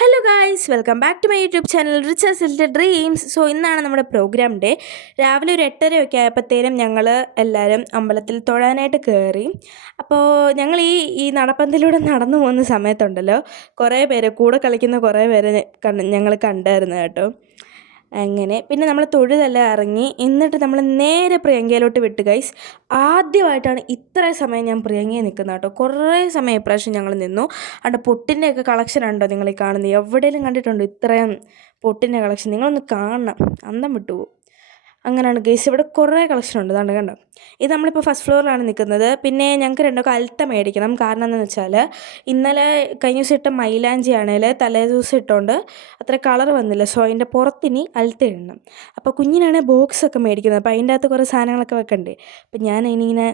Hello guys, welcome back to my YouTube channel Riches Little Dreams. So ഇന്നാണ് നമ്മുടെ programme day. രാവിലെ ഒരു 8:30 ആയപ്പോഴത്തേനും ഞങ്ങൾ എല്ലാവരും അമ്പലത്തിൽ തൊഴാനായിട്ട് കയറി. അപ്പോൾ ഞങ്ങൾ ഈ നടപ്പന്തലിലൂടെ നടന്നു പോകുന്ന സമയത്തുണ്ടല്ലോ, കുറേ പേര് കൂടെ കളിക്കുന്ന കുറേ പേരെ ഞങ്ങൾ കണ്ടായിരുന്നു കേട്ടോ. അങ്ങനെ പിന്നെ നമ്മൾ തൊഴുതെല്ലാം ഇറങ്ങി. എന്നിട്ട് നമ്മൾ നേരെ പ്രിയങ്കയിലോട്ട് വിട്ടു ഗൈസ്. ആദ്യമായിട്ടാണ് ഇത്രയും സമയം ഞാൻ പ്രിയങ്കയിൽ നിൽക്കുന്നത് കേട്ടോ. കുറേ സമയം ഇപ്രാവശ്യം ഞങ്ങൾ നിന്നു. അവിടെ പൊട്ടിൻ്റെയൊക്കെ കളക്ഷൻ ഉണ്ടോ നിങ്ങൾ ഈ കാണുന്നത്? എവിടെയെങ്കിലും കണ്ടിട്ടുണ്ടോ ഇത്രയും പൊട്ടിൻ്റെ കളക്ഷൻ? നിങ്ങളൊന്ന് കാണണം, അന്തം വിട്ടുപോകും. അങ്ങനെയാണ് ഗൈസ്, ഇവിടെ കുറേ കളക്ഷൻ ഉണ്ട്. അതാണ് കണ്ടോ. ഇത് നമ്മളിപ്പോൾ ഫസ്റ്റ് ഫ്ലോറിലാണ് നിൽക്കുന്നത്. പിന്നെ ഞങ്ങൾക്ക് രണ്ടൊക്കെ അൽത്ത മേടിക്കണം. കാരണം എന്താണെന്ന് വെച്ചാൽ ഇന്നലെ കഴിഞ്ഞ ദിവസം ഇട്ട മൈലാഞ്ചി ആണെങ്കിൽ തലേ ദിവസം ഇട്ടുകൊണ്ട് അത്ര കളർ വന്നില്ല. സോ അതിൻ്റെ പുറത്തിനി അൽത്ത ഇടണം. അപ്പോൾ കുഞ്ഞിനാണെങ്കിൽ ബോക്സൊക്കെ മേടിക്കുന്നത്. അപ്പോൾ അതിൻ്റെ അകത്ത് കുറേ സാധനങ്ങളൊക്കെ വെക്കണ്ടേ. അപ്പം ഞാൻ ഇനിയിങ്ങനെ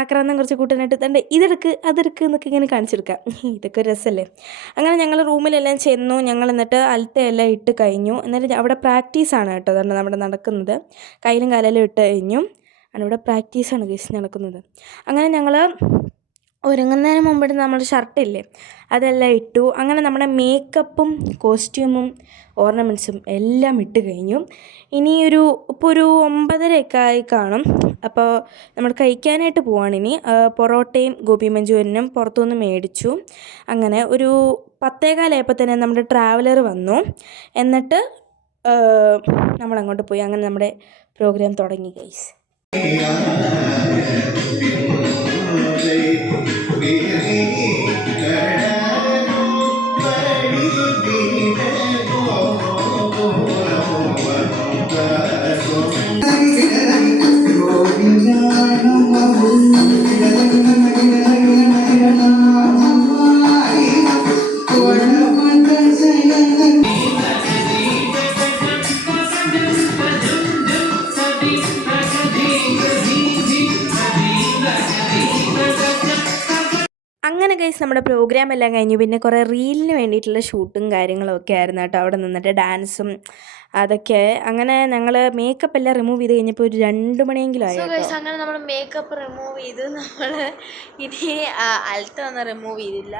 ആക്രാന്തം കുറച്ച് കൂട്ടാനായിട്ട് തൻ്റെ ഇതെടുക്ക് അതെടുക്ക് എന്നൊക്കെ ഇങ്ങനെ കാണിച്ചെടുക്കാം. ഇതൊക്കെ ഒരു രസമല്ലേ. അങ്ങനെ ഞങ്ങൾ റൂമിലെല്ലാം ചെന്നു. ഞങ്ങൾ എന്നിട്ട് അൽത്തയെല്ലാം ഇട്ട് കഴിഞ്ഞു. എന്നിട്ട് അവിടെ പ്രാക്ടീസാണ് കേട്ടോ. അതുകൊണ്ട് നമ്മുടെ നടക്കുന്നത് കയ്യിലും കാലിലും ഇട്ട് കഴിഞ്ഞു. അവിടെ പ്രാക്ടീസാണ് ഗൈസ് നടക്കുന്നത്. അങ്ങനെ ഞങ്ങൾ ഒരുങ്ങുന്നതിന് മുമ്പിട്ട് നമ്മുടെ ഷർട്ടില്ലേ അതെല്ലാം ഇട്ടു. അങ്ങനെ നമ്മുടെ മേക്കപ്പും കോസ്റ്റ്യൂമും ഓർണമെൻറ്റ്സും എല്ലാം ഇട്ട് കഴിഞ്ഞു. ഇനി ഇപ്പോൾ ഒരു 9:30 ആയി കാണും. അപ്പോൾ നമ്മൾ കഴിക്കാനായിട്ട് പോവാണിനി. പൊറോട്ടയും ഗോപി മഞ്ചൂരിയനും പുറത്തുനിന്ന് മേടിച്ചു. അങ്ങനെ ഒരു 10:15 ആയപ്പോൾ തന്നെ നമ്മുടെ ട്രാവലർ വന്നു. എന്നിട്ട് നമ്മളങ്ങോട്ട് പോയി. അങ്ങനെ നമ്മുടെ പ്രോഗ്രാം തുടങ്ങി ഗൈസ്. അങ്ങനെ ഗൈസ് നമ്മുടെ പ്രോഗ്രാം എല്ലാം കഴിഞ്ഞു. പിന്നെ കുറേ റീലിന് വേണ്ടിയിട്ടുള്ള ഷൂട്ടും കാര്യങ്ങളും ഒക്കെ ആയിരുന്നു കേട്ടോ. അവിടെ നിന്നിട്ട് ഡാൻസും അതൊക്കെ. അങ്ങനെ ഞങ്ങൾ മേക്കപ്പ് എല്ലാം റിമൂവ് ചെയ്ത് കഴിഞ്ഞപ്പോൾ ഒരു 2 മണിയെങ്കിലും ആയി. അങ്ങനെ നമ്മൾ മേക്കപ്പ് റിമൂവ് ചെയ്ത് നമ്മൾ ഇനി അൽത്ത ഒന്നും റിമൂവ് ചെയ്തില്ല.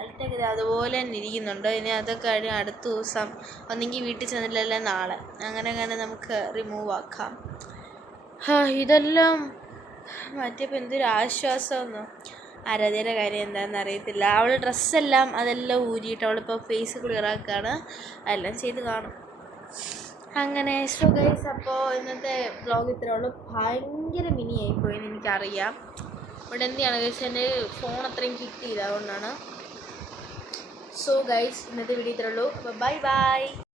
അൽത്തൊക്കെ ഇത് അതുപോലെ തന്നെ ഇരിക്കുന്നുണ്ട്. ഇനി അതൊക്കെ അടുത്ത ദിവസം ഒന്നെങ്കിൽ വീട്ടിൽ ചെന്നില്ലല്ലേ നാളെ അങ്ങനെ നമുക്ക് റിമൂവ് ആക്കാം. ഇതെല്ലാം മാറ്റിയപ്പോൾ എന്തൊരു ആശ്വാസമെന്നോ. ആരാധ്യയുടെ കാര്യം എന്താണെന്ന് അറിയത്തില്ല. അവൾ ഡ്രസ്സെല്ലാം അതെല്ലാം ഊരിയിട്ട് അവളിപ്പോൾ ഫേസ് ക്ലിയർ ആക്കുകയാണ്. അതെല്ലാം ചെയ്ത് കാണും. അങ്ങനെ സോ ഗൈസ്, അപ്പോൾ ഇന്നത്തെ വ്ളോഗ് ഇത്രേ ഉള്ളൂ. ഭയങ്കര മിനി ആയിപ്പോയെന്ന് എനിക്കറിയാം. ഇവിടെ എന്തിനാണ് ഗൈസ്, എൻ്റെ ഫോൺ അത്രയും കിട്ടിയില്ല, അതുകൊണ്ടാണ്. സോ ഗൈസ്, ഇന്നത്തെ വീഡിയോ ഇത്രേ ഉള്ളൂ. അപ്പോൾ ബൈ ബൈ.